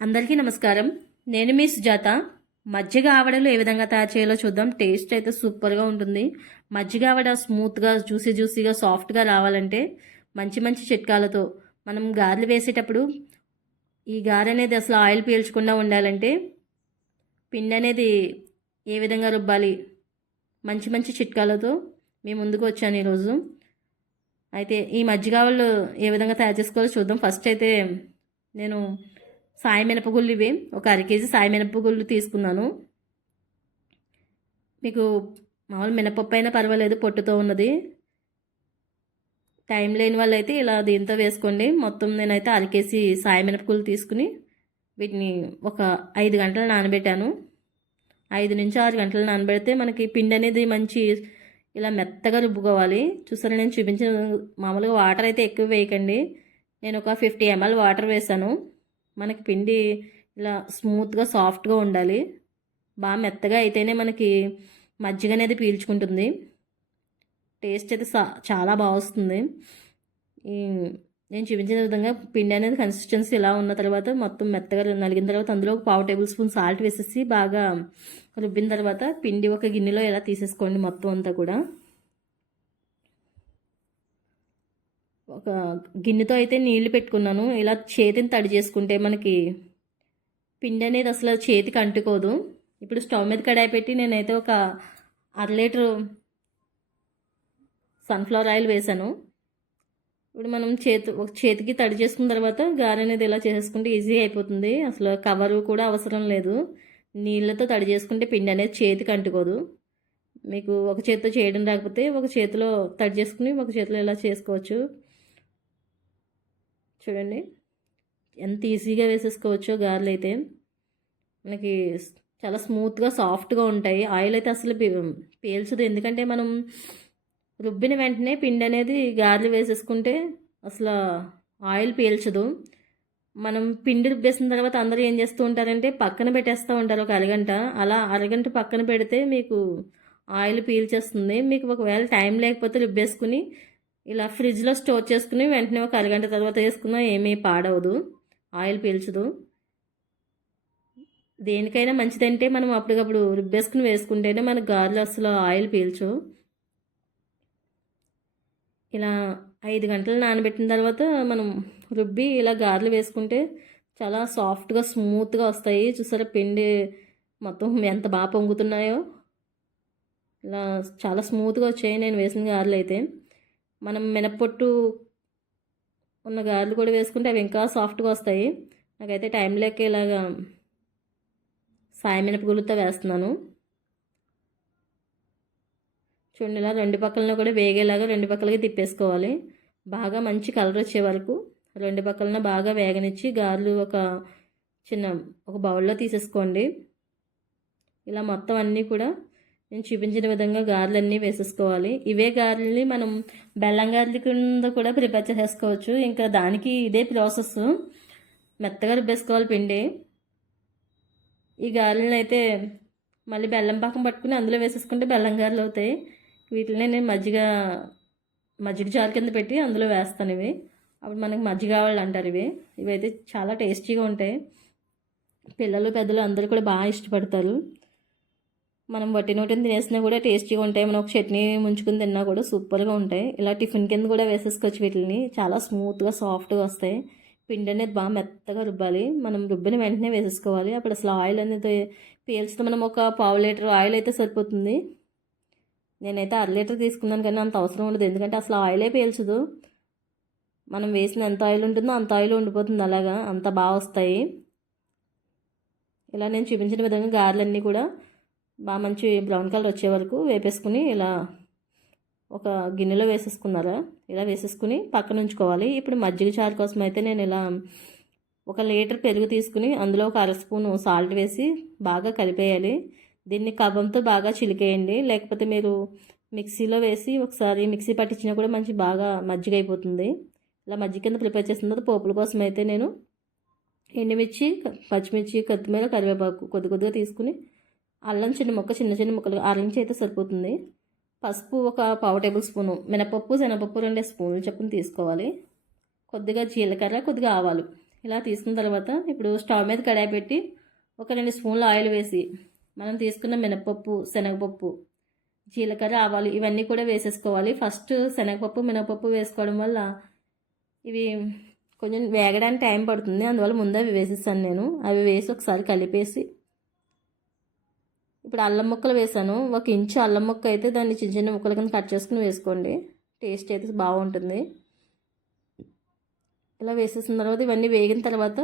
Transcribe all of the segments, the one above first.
అందరికీ నమస్కారం. నేను మీ సుజాత. మజ్జిగ ఆవడలు ఏ విధంగా తయారు చేయాలో చూద్దాం. టేస్ట్ అయితే సూపర్గా ఉంటుంది. మజ్జిగ ఆవడ స్మూత్గా జ్యూసీగా సాఫ్ట్గా రావాలంటే మంచి మంచి చిట్కాలతో మనం గారెలు వేసేటప్పుడు ఈ గారె అనేది అసలు ఆయిల్ పీల్చకుండా ఉండాలంటే పిండి అనేది ఏ విధంగా రుబ్బాలి మంచి మంచి చిట్కాలతో మీ ముందుకు వచ్చాను ఈరోజు. అయితే ఈ మజ్జిగ ఆవడలు ఏ విధంగా తయారు చేసుకోవాలో చూద్దాం. ఫస్ట్ అయితే నేను సాయి మినపగుళ్ళు ఇవి ఒక అరకేజీ సాయి మినపగుళ్ళు తీసుకున్నాను. మీకు మామూలు మినపప్పు అయినా పర్వాలేదు, పొట్టుతో ఉన్నది. టైం లేని వాళ్ళు అయితే ఇలా దీంతో వేసుకోండి. మొత్తం నేనైతే అరకేజీ సాయి మినపగుళ్ళు తీసుకుని వీటిని ఒక 5 గంటలు నానబెట్టాను. 5 నుంచి 6 గంటలు నానబెడితే మనకి పిండి అనేది మంచి ఇలా మెత్తగా రుబ్బుకోవాలి. చూసారా, నేను చూపించిన మామూలుగా వాటర్ అయితే ఎక్కువ వేయకండి. నేను ఒక 50 ml వాటర్ వేసాను. మనకి పిండి ఇలా స్మూత్గా సాఫ్ట్గా ఉండాలి. బాగా మెత్తగా అయితేనే మనకి మజ్జిగ అనేది పీల్చుకుంటుంది. టేస్ట్ అయితే చాలా బాగా వస్తుంది. నేను చూపించిన విధంగా పిండి అనేది కన్సిస్టెన్సీ ఇలా ఉన్న తర్వాత మొత్తం మెత్తగా నలిగిన తర్వాత అందులో ఒక 1/2 టేబుల్ స్పూన్ సాల్ట్ వేసేసి బాగా రుబ్బిన తర్వాత పిండి ఒక గిన్నెలో ఇలా తీసేసుకోండి. మొత్తం అంతా కూడా ఒక గిన్నెతో అయితే నీళ్లు పెట్టుకున్నాను. ఇలా చేతిని తడి చేసుకుంటే మనకి పిండి అనేది అసలు చేతికి అంటుకోదు. ఇప్పుడు స్టవ్ మీద కడాయి పెట్టి నేనైతే ఒక 1/2 లీటర్ సన్ఫ్లవర్ ఆయిల్ వేసాను. ఇప్పుడు మనం చేతికి తడి చేసుకున్న తర్వాత గారె అనేది ఇలా చేసుకుంటే ఈజీ అయిపోతుంది. అసలు కవరు కూడా అవసరం లేదు. నీళ్ళతో తడి చేసుకుంటే పిండి అనేది చేతికి అంటుకోదు. మీకు ఒక చేతితో చేయడం రాకపోతే ఒక చేతిలో తడి చేసుకుని ఒక చేతిలో ఇలా చేసుకోవచ్చు. చూడండి ఎంత ఈజీగా వేసేసుకోవచ్చో గారెలు అయితే. మనకి చాలా స్మూత్గా సాఫ్ట్గా ఉంటాయి. ఆయిల్ అయితే అసలు పీల్చదు. ఎందుకంటే మనం రుబ్బిన వెంటనే పిండి అనేది గారెలు వేసేసుకుంటే అసలు ఆయిల్ పీల్చదు. మనం పిండి రుబ్బేసిన తర్వాత అందరూ ఏం చేస్తూ ఉంటారంటే పక్కన పెట్టేస్తూ ఉంటారు ఒక అరగంట. అలా అరగంట పక్కన పెడితే మీకు ఆయిల్ పీల్చేస్తుంది. మీకు ఒకవేళ టైం లేకపోతే రుబ్బేసుకుని ఇలా ఫ్రిడ్జ్లో స్టోర్ చేసుకుని వెంటనే ఒక అరగంట తర్వాత వేసుకున్నా ఏమీ పాడవదు, ఆయిల్ పీల్చదు. దేనికైనా మంచిదంటే మనం అప్పటికప్పుడు రుబ్బేసుకుని వేసుకుంటేనే మన గారెలు అసలు ఆయిల్ పీల్చు. ఇలా 5 గంటలు నానబెట్టిన తర్వాత మనం రుబ్బి ఇలా గారెలు వేసుకుంటే చాలా సాఫ్ట్గా స్మూత్గా వస్తాయి. చూసారా పిండి మొత్తం ఎంత బాగా పొంగుతున్నాయో. ఇలా చాలా స్మూత్గా వచ్చాయి నేను వేసిన గారెలు అయితే. మనం మినప్పొట్టు ఉన్న గారెలు కూడా వేసుకుంటే అవి ఇంకా సాఫ్ట్గా వస్తాయి. నాకైతే టైం లేక ఇలాగా సాయి మినపగుళ్ళతో వేస్తున్నాను. చూడండి, ఇలా 2 పక్కలను కూడా వేగేలాగా 2 పక్కలకి తిప్పేసుకోవాలి. బాగా మంచి కలర్ వచ్చే వరకు 2 పక్కలన బాగా వేగనిచ్చి గారెలు ఒక బౌల్లో తీసేసుకోండి. ఇలా మొత్తం అన్నీ కూడా నేను చూపించిన విధంగా గారెలన్నీ వేసేసుకోవాలి. ఇవే గారెల్ని మనం బెల్లం గారెల కింద కూడా ప్రిపేర్ చేసేసుకోవచ్చు. ఇంకా దానికి ఇదే ప్రాసెస్. మెత్తగా రుబ్బేసుకోవాలి పిండి. ఈ గారెలను అయితే మళ్ళీ బెల్లం పాకం పట్టుకుని అందులో వేసేసుకుంటే బెల్లం గారెలు అవుతాయి. వీటిని నేను మజ్జిగ జార్ కింద పెట్టి అందులో వేస్తాను. ఇవి అప్పుడు మనకి మజ్జిగ ఆవడలు అంటారు. ఇవైతే చాలా టేస్టీగా ఉంటాయి. పిల్లలు పెద్దలు అందరూ కూడా బాగా ఇష్టపడతారు. మనం వట్టి నోటిని తినేసినా కూడా టేస్టీగా ఉంటాయి. మనం ఒక చట్నీ ముంచుకుని తిన్నా కూడా సూపర్గా ఉంటాయి. ఇలా టిఫిన్ కింద కూడా వేసేసుకోవచ్చు. వీటిని చాలా స్మూత్గా సాఫ్ట్గా వస్తాయి. పిండి అనేది బాగా మెత్తగా రుబ్బాలి. మనం రుబ్బిన వెంటనే వేసేసుకోవాలి. అప్పుడు అసలు ఆయిల్ అనేది పీల్చుతూ మనం ఒక 1/2 లీటర్ ఆయిల్ అయితే సరిపోతుంది. నేనైతే 1/2 లీటర్ తీసుకున్నాను కానీ అంత అవసరం ఉండదు. ఎందుకంటే అసలు ఆయిలే పీల్చదు. మనం వేసిన ఎంత ఆయిల్ ఉంటుందో అంత ఆయిల్ ఉండిపోతుంది. అలాగా అంత బాగా వస్తాయి. ఇలా నేను చూపించిన విధంగా గారెలన్నీ కూడా బాగా మంచి బ్రౌన్ కలర్ వచ్చే వరకు వేపేసుకుని ఇలా ఒక గిన్నెలో వేసేసుకున్నారా, ఇలా వేసేసుకుని పక్కన ఉంచుకోవాలి. ఇప్పుడు మజ్జిగ చారు కోసం అయితే నేను ఇలా 1 లీటర్ పెరుగు తీసుకుని అందులో ఒక 1/2 స్పూను సాల్ట్ వేసి బాగా కలిపేయాలి. దీన్ని కవ్వంతో బాగా చిలికేయండి. లేకపోతే మీరు మిక్సీలో వేసి ఒకసారి మిక్సీ పట్టించినా కూడా మంచి బాగా మజ్జిగ అయిపోతుంది. ఇలా మజ్జిగ కింద ప్రిపేర్ చేసిన తర్వాత పోపుల కోసం అయితే నేను ఎండుమిర్చి, పచ్చిమిర్చి, కొత్తిమీర, కరివేపాకు కొద్దిగా తీసుకుని అల్లం చిన్న ముక్కలు 6 ఇంచ్ అయితే సరిపోతుంది. పసుపు ఒక 1/2 టేబుల్ స్పూను, మినపప్పు, శనగపప్పు 2 స్పూన్లు చొప్పున తీసుకోవాలి. కొద్దిగా జీలకర్ర, కొద్దిగా ఆవాలు ఇలా తీసుకున్న తర్వాత ఇప్పుడు స్టవ్ మీద కడాయి పెట్టి ఒక 2 స్పూన్లు ఆయిల్ వేసి మనం తీసుకున్న మినపప్పు, శనగపప్పు, జీలకర్ర, ఆవాలు ఇవన్నీ కూడా వేసేసుకోవాలి. ఫస్ట్ శనగపప్పు, మినపప్పు వేసుకోవడం వల్ల ఇవి కొంచెం వేగడానికి టైం పడుతుంది, అందువల్ల ముందు అవి వేసేసాను నేను. అవి వేసి ఒకసారి కలిపేసి ఇప్పుడు అల్లం ముక్కలు వేసాను. 1 ఇంచు అల్లం ముక్క అయితే దాన్ని చిన్న చిన్న ముక్కల కింద కట్ చేసుకుని వేసుకోండి, టేస్ట్ అయితే బాగుంటుంది. ఇలా వేసేసిన తర్వాత ఇవన్నీ వేగిన తర్వాత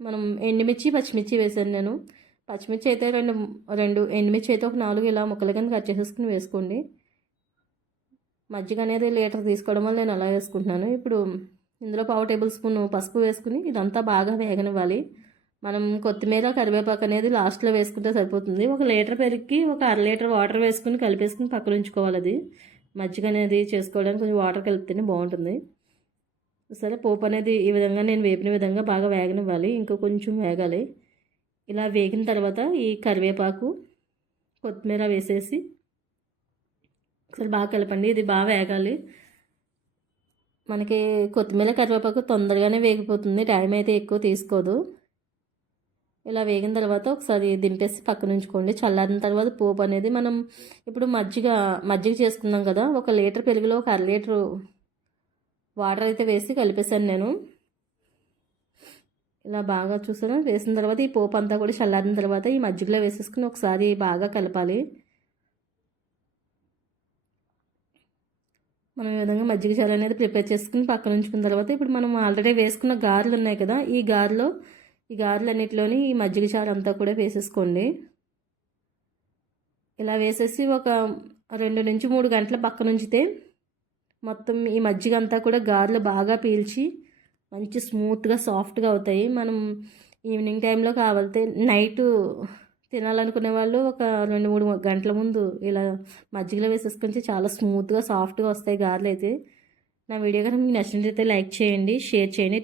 మనం ఎండుమిర్చి, పచ్చిమిర్చి వేసాను నేను. పచ్చిమిర్చి అయితే రెండు ఎండుమిర్చి అయితే ఒక 4 ఇలా ముక్కల కింద కట్ చేసేసుకుని వేసుకోండి. మజ్జిగ అనేది లీటర్ తీసుకోవడం వల్ల నేను అలా వేసుకుంటున్నాను. ఇప్పుడు ఇందులో 1/2 టేబుల్ స్పూన్ పసుపు వేసుకుని ఇదంతా బాగా వేగనివ్వాలి. మనం కొత్తిమీర, కరివేపాకు అనేది లాస్ట్లో వేసుకుంటే సరిపోతుంది. 1 లీటర్ పెరుగుకి 1 అర లీటర్ వాటర్ వేసుకుని కలిపేసుకుని పక్కన ఉంచుకోవాలి. అది మజ్జిగ అనేది చేసుకోవడానికి కొంచెం వాటర్ కలిపితేనే బాగుంటుంది. సరే, పోపు అనేది ఈ విధంగా నేను వేపిన విధంగా బాగా వేగనివ్వాలి, ఇంకా కొంచెం వేగాలి. ఇలా వేగిన తర్వాత ఈ కరివేపాకు, కొత్తిమీర వేసేసి ఒకసారి బాగా కలపండి. ఇది బాగా వేగాలి. మనకి కొత్తిమీర, కరివేపాకు తొందరగానే వేగిపోతుంది, టైం అయితే ఎక్కువ తీసుకోదు. ఇలా వేగిన తర్వాత ఒకసారి దింపేసి పక్కన ఉంచుకోండి. చల్లారిన తర్వాత పోపు అనేది మనం ఇప్పుడు మజ్జిగ చేసుకుందాం కదా, 1 లీటర్ పెరుగులో 1 అర లీటర్ వాటర్ అయితే వేసి కలిపేసాను నేను. ఇలా బాగా చూసాను. వేసిన తర్వాత ఈ పోపు అంతా కూడా చల్లారిన తర్వాత ఈ మజ్జిగలో వేసేసుకుని ఒకసారి బాగా కలపాలి. మనం ఈ విధంగా మజ్జిగ చారు అనేది ప్రిపేర్ చేసుకుని పక్కన ఉంచుకున్న తర్వాత ఇప్పుడు మనం ఆల్రెడీ వేసుకున్న గారెలు ఉన్నాయి కదా, ఈ గారెలన్నిటిలోని ఈ మజ్జిగ చారు అంతా కూడా వేసేసుకోండి. ఇలా వేసేసి ఒక 2 నుంచి 3 గంటల పక్కన ఉంచితే మొత్తం ఈ మజ్జిగ అంతా కూడా గారెలు బాగా పీల్చి మంచి స్మూత్గా, సాఫ్ట్గా అవుతాయి. మనం ఈవినింగ్ టైంలో కావాలితే నైట్ తినాలనుకునే వాళ్ళు ఒక 2-3 గంటల ముందు ఇలా మజ్జిగలో వేసేసుకొని చాలా స్మూత్గా, సాఫ్ట్గా వస్తాయి గారెలు అయితే. నా వీడియో కనుక మీకు నచ్చినట్లయితే లైక్ చేయండి, షేర్ చేయండి.